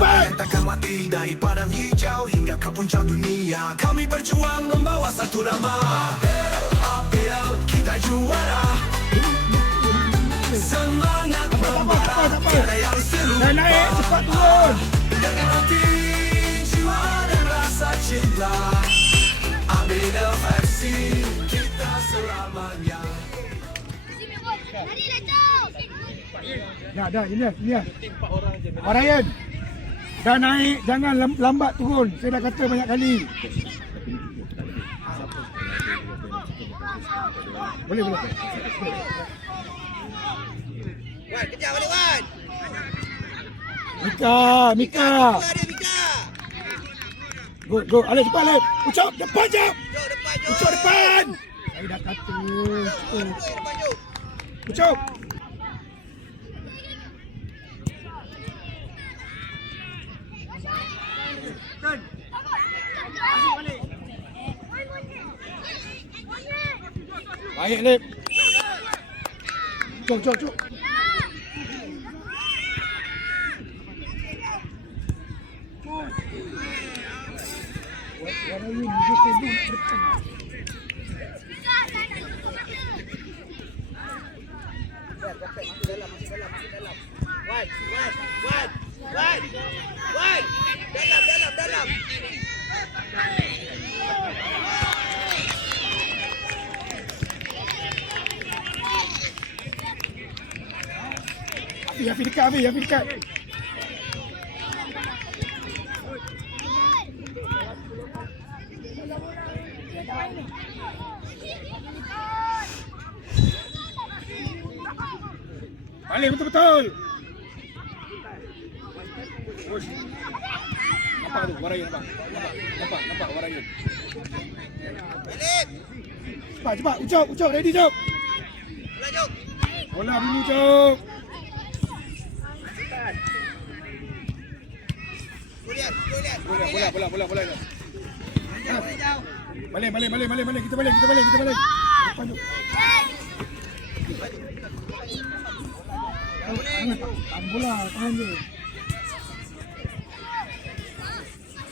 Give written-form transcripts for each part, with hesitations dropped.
yang takkan mati dari padang hijau hingga ke puncak dunia. Kami berjuang membawa satu nama. Apel, kita juara. Semangat membara, tiada yang seru. Dah naik, cepat turun. Dengan hati, jiwa dan rasa cinta. Ambil FC, kita selamanya. Dah, ini dia. Ryan, dah naik, jangan lambat turun. Saya dah kata banyak kali. Boleh. Wan, kejar balik Wan. Mika. Go. Alif, cepat Alif. Ucap depan jap. Ucap depan. Saya dah kata. Ucap. Baik Alif. Cuk. Wan. Dalam. Afi dekat. Balik betul-betul. Nampak tu Warayun nampak Warayun. Balik. Cepat. Ucap ready Ucap. Lanjut. Bola dulu Ucap. Bola. Balik. Kita balik. Depan tu. Tahan bola, tahan je.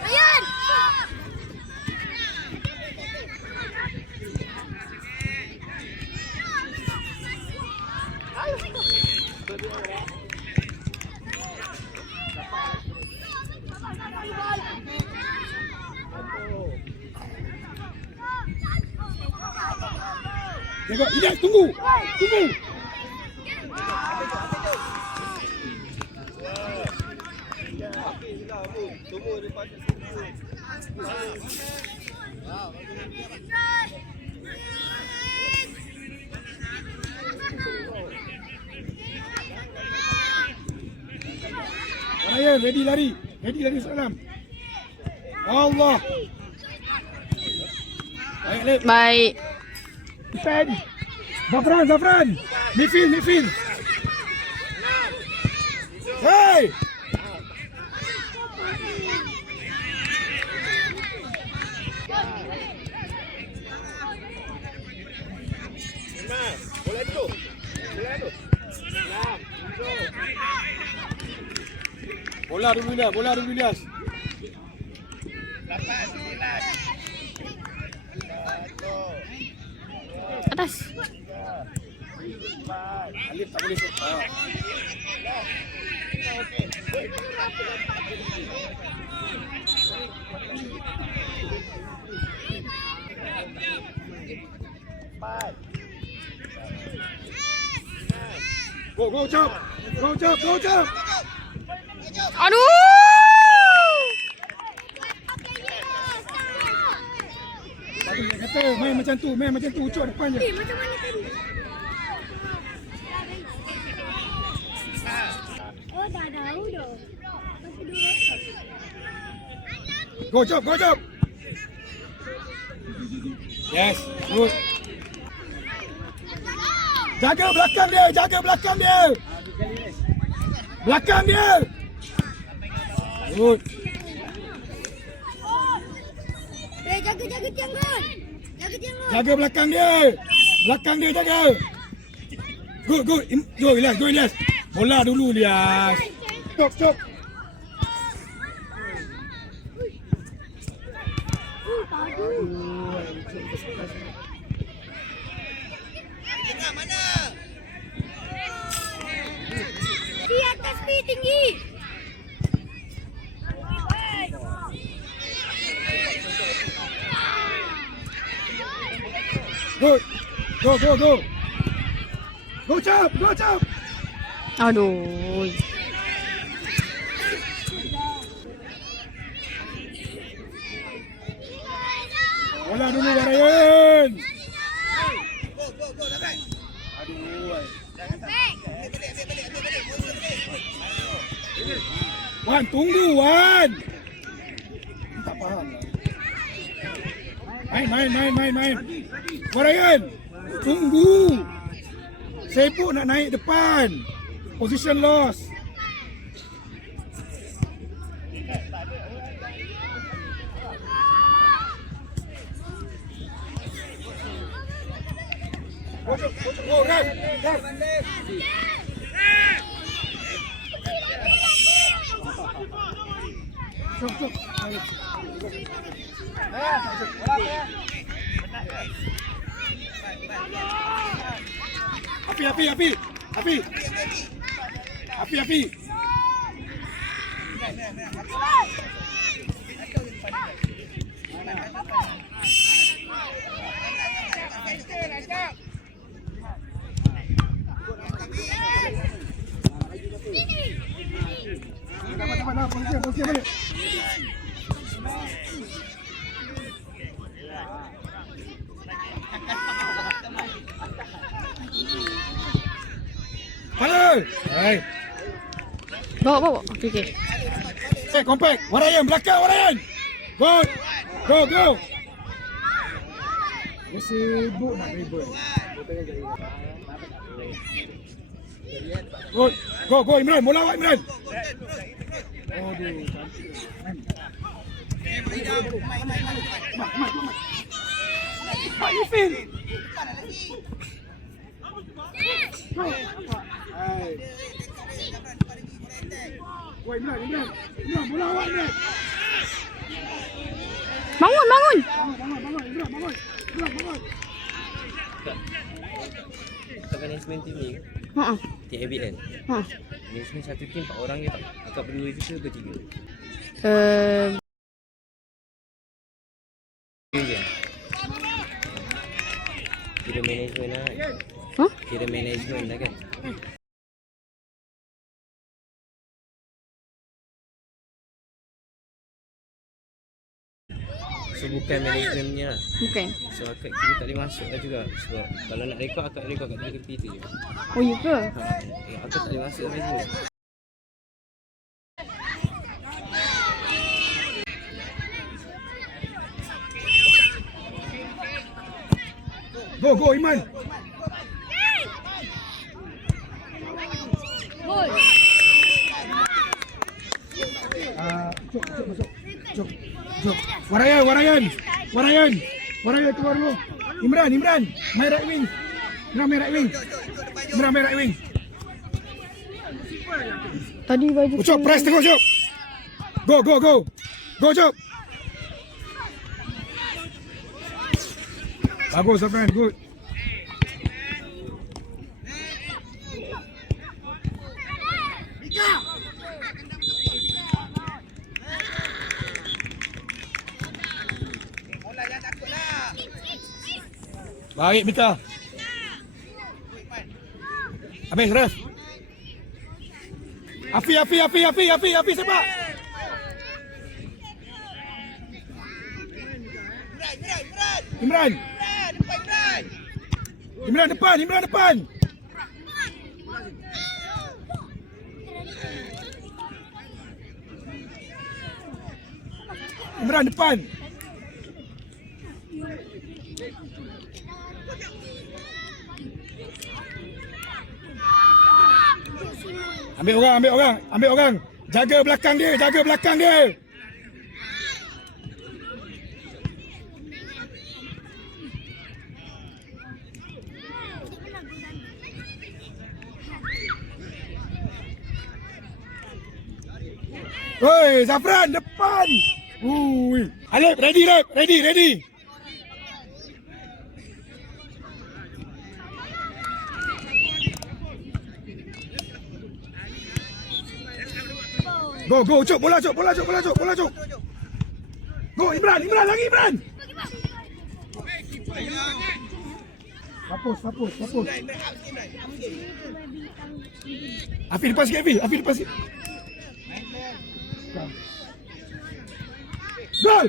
Ryan! Tengok, Ilyas, tunggu. Ryan, ready lari salam. Allah. Baik. Defend. Zafran. Midfield. Hey! Bola dulu Ilyas. Atas. Alif tak boleh shoot. Go Ucap. Aduh! Tadi dia kata main macam tu Ucap depan je. Macam mana tadi? Oh, dah tahu dah. Go Ucap. Yes, good. Jaga belakang dia. Belakang dia. Good. Jaga tiang gol. Jaga belakang dia. Jaga. Good. Go Ilyas. Bola dulu Ilyas. Stop. Tengah mana? Di atas ni tinggi. Good. Go, go, go. Go Cap, go Cap. Aduh. Bola dulu Ryan. Go, Zabran. Aduh. Ambil balik. Wan, tunggu Wan. Tak faham. Main. Ryan, tunggu. Sepuk nak naik depan. Position loss. Go, Ryan. Cuk. Api. Posisi balik. Halo. Hai. Bawa. Okey. Compact. Warayan belakang Warayan. Go. Dia sibuk nak dribble. Go Imran, bola awak Imran. Aduh, Mak Yufin. Hai. Woi Imran, bola awak Imran. Bangun. Bangun Imran. Kat management tim ni, Ha. TABN. Ha. Management satu tim 4 orang je tak. Akak berdua je ke bertiga? Tiga je. Kira management lah kan? Ha? Kira management lah kan? So bukan managementnya lah. Bukan. So akak kira tak boleh masuk lah juga. Sebab kalau nak rekod, akak rekod kat tepi tu je. Oh, ya ke? Akak tak boleh masuk sampai sini. Go Iman. Cuk. Warayan keluar dulu. Imran, main right wing. Imran main right wing. Tadi baju Cuk, press tengok Cuk. Go, Cuk. Bagus Zafran, good. Bola jangan takutlah. Baik Mika. Habis ref. Api sepak. Imran. Imran depan. Imran depan. Ambil orang. Jaga belakang dia. Woi, Zafran depan. Alip, ready. Go, cuk, bola cuk. Go, Imran, lagi Imran. Hapus. Afi lepas sikit, Afi lepas sikit. Gol!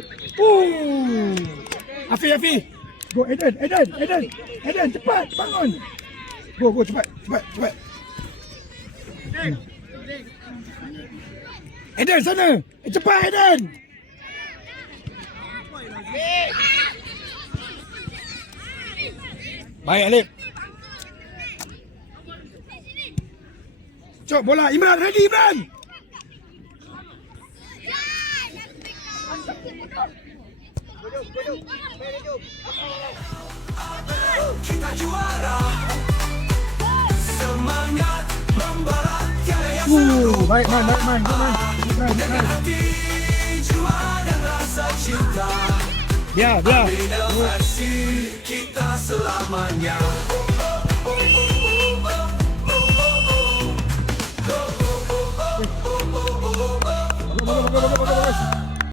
Afi. Go, Eden, cepat, bangun. Go, cepat. Eden sana. Cepat Eden. Baik Alif. Cok bola Imran, ready Imran. Kita juara. Semangat membara tiada yang selalu. Baik man. Hati jiwa dan rasa cinta. Biar. Bina versi kita selamanya.